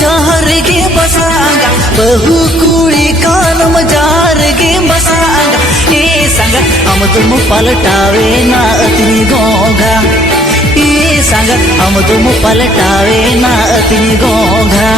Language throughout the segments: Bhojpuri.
जार गे बसांगा बहु कुड़ी कानम जार गे बसांगा ए सांगा हम तुम पलटावे ना अति गोंगा ए सांगा हम तुम पलटावे ना अति गोंगा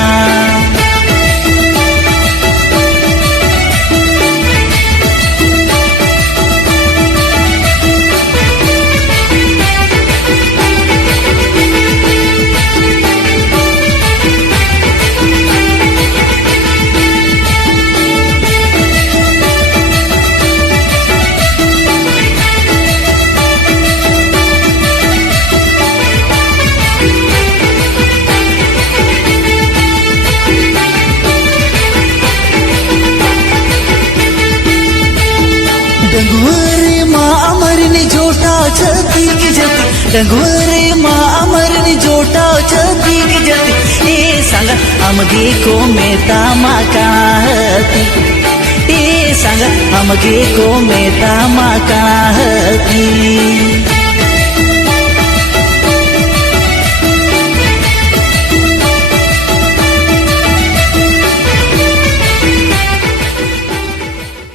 डंगुरे माँ अमरनी जोटा छती की जती डंगुरे माँ अमरनी जोटा छती की जती ए सांगा हमगे को मेता माँ कहती ए सांगा हमगे को मेता माँ कहती